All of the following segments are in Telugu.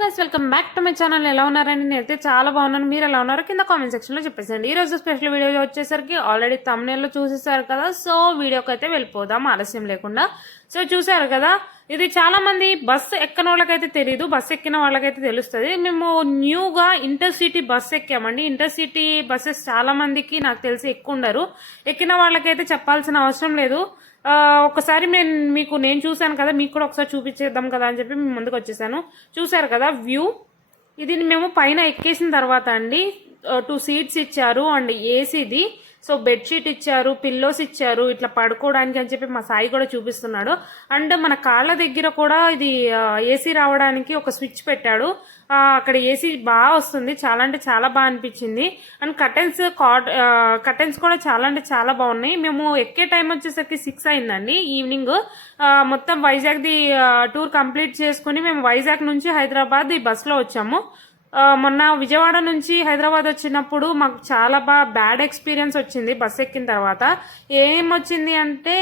Guys welcome back to my channel ఎలా ఉన్నారండి? నేనైతే చాలా బాగున్నాను. మీరు ఎలా ఉన్నారో? కింద కామెంట్ సెక్షన్లో చెప్పేసండి ఈ రోజు స్పెషల్ వీడియో వచ్చేసరికి ఆల్రెడీ తమ్నేల్లో చూసేసారు కదా సో వీడియోకి అయితే వెళ్ళిపోదాం. ఆలస్యం లేకుండా. సో చూసారు కదా ఇది చాలా మంది బస్సు ఎక్కని వాళ్ళకైతే తెలియదు బస్సు ఎక్కిన వాళ్ళకైతే తెలుస్తుంది. మేము న్యూగా ఇంటర్సిటీ బస్ ఎక్కామండి. ఇంటర్సిటీ బస్సెస్ చాలా మందికి నాకు తెలిసి ఎక్కువ ఉండరు ఎక్కిన వాళ్ళకైతే చెప్పాల్సిన అవసరం లేదు. ఒకసారి నేను మీకు నేను చూశాను కదా మీకు కూడా ఒకసారి చూపించేద్దాం కదా అని చెప్పి మేము ముందుకు వచ్చేసాను. చూశారు కదా వ్యూ. ఇది మేము పైన ఎక్కేసిన తర్వాత అండి టూ సీట్స్ ఇచ్చారు అండ్ ఏసీది. సో బెడ్షీట్ ఇచ్చారు పిల్లోస్ ఇచ్చారు ఇట్లా పడుకోవడానికి అని చెప్పి మా సాయి కూడా చూపిస్తున్నాడు. అండ్ మన కాళ్ళ దగ్గర కూడా ఇది ఏసీ రావడానికి ఒక స్విచ్ పెట్టాడు. అక్కడ ఏసీ బాగా వస్తుంది. చాలా అంటే చాలా బాగా అనిపించింది. అండ్ కర్టెన్స్ కాట్ కర్టెన్స్ కూడా చాలా అంటే చాలా బాగున్నాయి. మేము ఎక్కే టైం వచ్చేసరికి సిక్స్ అయిందండి ఈవినింగ్. మొత్తం వైజాగ్ది టూర్ కంప్లీట్ చేసుకుని మేము వైజాగ్ నుంచి హైదరాబాద్ ఈ బస్సులో వచ్చాము. మొన్న విజయవాడ నుంచి హైదరాబాద్ వచ్చినప్పుడు మాకు చాలా బాగా బ్యాడ్ ఎక్స్పీరియన్స్ వచ్చింది బస్ ఎక్కిన తర్వాత. ఏం వచ్చింది అంటే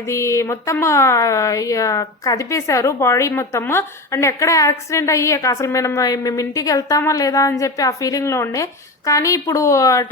ఇది మొత్తం కదిపేశారు బాడీ మొత్తం. అండ్ ఎక్కడ యాక్సిడెంట్ అయ్యి అసలు మేము మేము ఇంటికి వెళ్తామా లేదా అని చెప్పి ఆ ఫీలింగ్లో ఉండే. కానీ ఇప్పుడు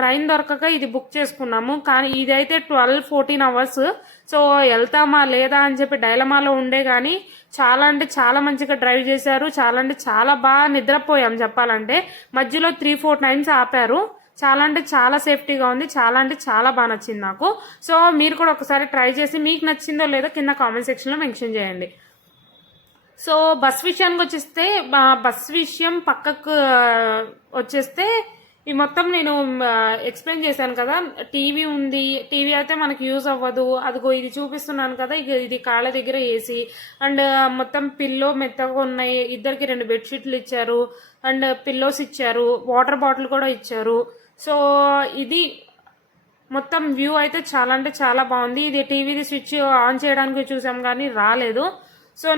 ట్రైన్ దొరకక ఇది బుక్ చేసుకున్నాము. కానీ ఇదైతే ట్వెల్వ్ ఫోర్టీన్ అవర్స్. సో వెళ్తామా లేదా అని చెప్పి డైలమాలో ఉండే కానీ చాలా అంటే చాలా మంచిగా డ్రైవ్ చేశారు. చాలా అంటే చాలా బాగా నిద్రపోయాం చెప్పాలంటే. మధ్యలో త్రీ ఫోర్ టైమ్స్ ఆపారు. చాలా అంటే చాలా సేఫ్టీగా ఉంది. చాలా అంటే చాలా బాగా నచ్చింది నాకు. సో మీరు కూడా ఒకసారి ట్రై చేసి మీకు నచ్చిందో లేదో కింద కామెంట్ సెక్షన్లో మెన్షన్ చేయండి. సో బస్ విషయానికి వచ్చేస్తే మా బస్ విషయం పక్కకు వచ్చేస్తే ఈ మొత్తం నేను ఎక్స్ప్లెయిన్ చేశాను కదా. టీవీ ఉంది. టీవీ అయితే మనకి యూజ్ అవ్వదు. అదిగో ఇది చూపిస్తున్నాను కదా. ఇక ఇది కాళ్ళ దగ్గర ఏసీ అండ్ మొత్తం పిల్లో మెత్తగా ఉన్నాయి. ఇద్దరికి రెండు బెడ్షీట్లు ఇచ్చారు. అండ్ పిల్లోస్ ఇచ్చారు. వాటర్ బాటిల్ కూడా ఇచ్చారు. సో ఇది మొత్తం వ్యూ అయితే చాలా అంటే చాలా బాగుంది. ఇది టీవీది స్విచ్ ఆన్ చేయడానికి చూసాం కానీ రాలేదు. సో